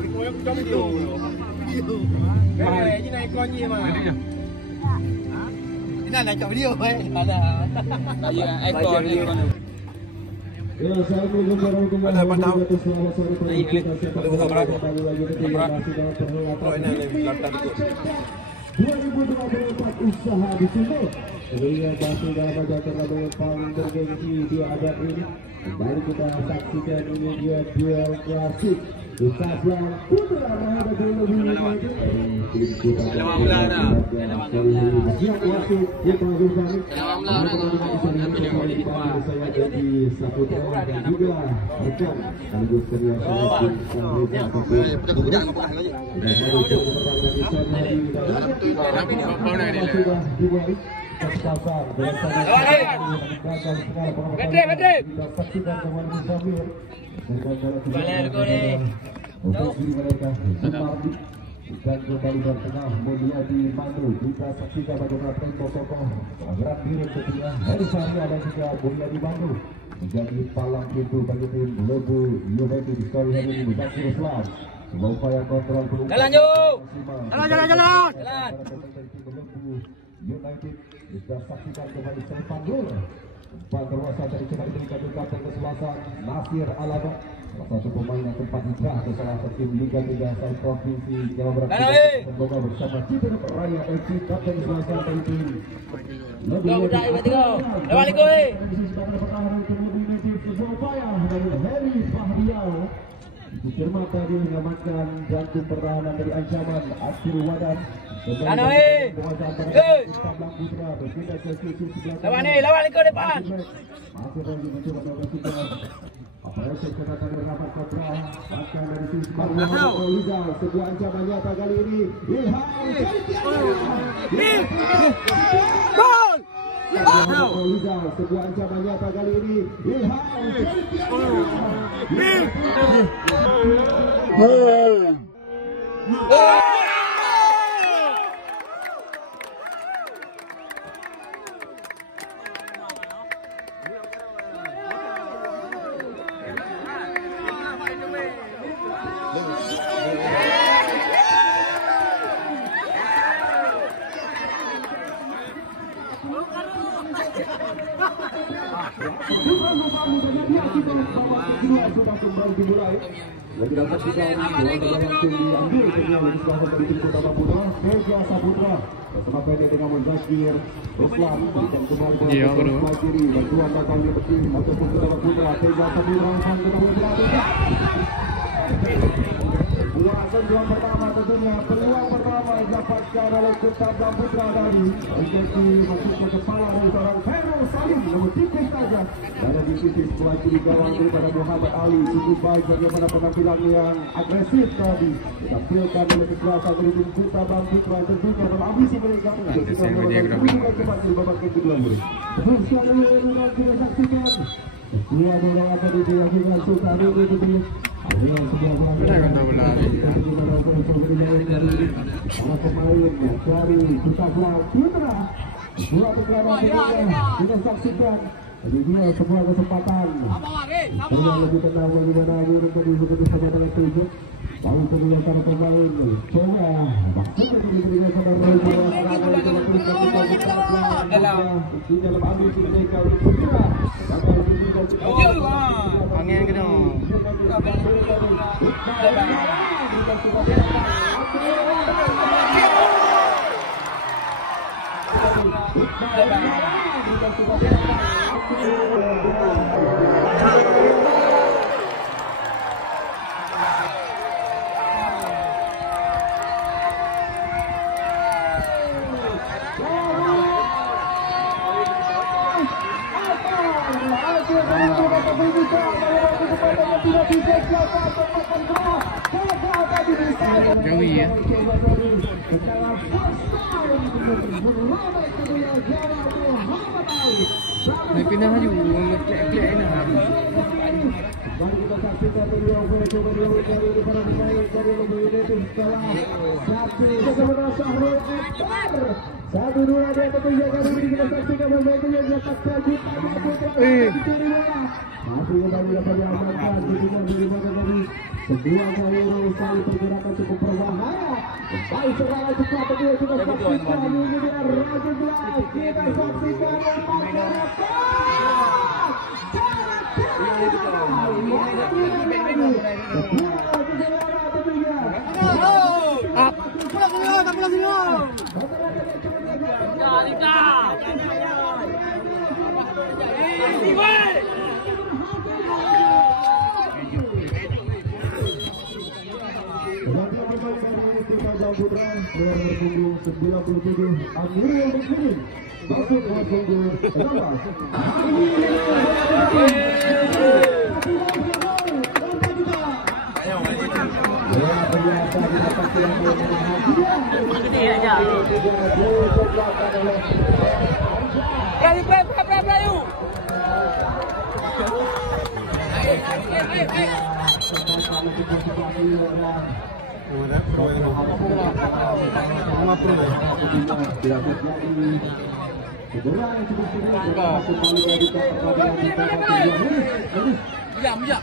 video. Ini naik konyi mah. Ini naik video ada. Iya, ekor. Ya, saya mengucapkan ada apa tahu? selamat sore Berapa? 2024 usaha di sini. Tentunya masih dalam ajang turnamen paling bergengsi di abad ini. Mari kita saksikan ini dia duel klasik. Usaha Putra menghadapi lebih United. Siap wasit kita bersama. Jadi Saputra dan juga rekan sekaligus dan kembali bertengah mulia di Mandu. Kita saksikan bagaimana tokoh-tokoh gerak diri tentunya dari Syariah dan juga mulia di Mandu menjadi palang pintu bagi tim Lebu United di kali ini Muzakir Islam. Sebuah upaya kontrol penuh. Jalan yuk. Jalan. United kita saksikan kembali Stefan Dur. Umpan terwasa dari coba diberikan ke kapten kesebelasan Nasir Alaba, salah satu pemain yang sempat hijrah ke salah satu tim Liga 3 asal provinsi Jawa Barat. Semoga bersama Citra Raya FC kapten kesebelasan dari tim Lebu United. Sebuah upaya dari Heri Fahrial dicermat tadi mengamankan jantung pertahanan dari ancaman Akhir Wadan. Lawan ke depan. Masih lagi mencoba mencoba. Operasi kedatangan rapat kontra bahkan dari sisi Liga sebuah ancaman nyata kali ini. Gol. Liga sebuah ancaman nyata kali ini. Sudah kembali dimulai. Lagi dapat diambil dari tim Kota Saputra, Teja Saputra bersama pendek dengan Muzakir Ruslan dan kembali ke kiri bantuan datangnya bersih ataupun Kota Saputra. Teja Saputra sang kita berlatih. Peluang pertama tentunya peluang pertama didapatkan oleh Kota Saputra tadi. Jadi masuk ke kepala dari seorang Vero Salim namun tipis saja. Ada di sisi sebelah kiri gawang daripada Muhammad Ali. Cukup baik bagaimana penampilan yang agresif tadi ditampilkan oleh kekuasaan dari tim Kota Saputra tentunya dalam ambisi mereka untuk kita melakukan cepat di babak kedua. Terus kita saksikan dia bola tadi dilakukan Sultan itu. Para pemain dari Kota Putra dua perkara kita saksikan. Jadi dia sebuah kesempatan. Kita lebih kenal bagaimana dia tadi begitu saja dalam tujuh. Lalu kemudian para pemain coba maksudnya diberikan kepada mereka di dalam ambisi mereka untuk segera angin gedung. Jauh ya. May pindah juga ngecek-ngecek nah. Satu dua dia ketiga kali ini kita saksikan membaiknya dapatkan masih kembali dapat diamankan di timur dari mana tadi Kedua kali sekali pergerakan cukup berbahaya. Baik serangan cepat kedua kita saksikan ini dia Raja Gelas. Kita saksikan Putra nomor punggung 97 Amirul Mukminin masuk nomor punggung 16. Diam.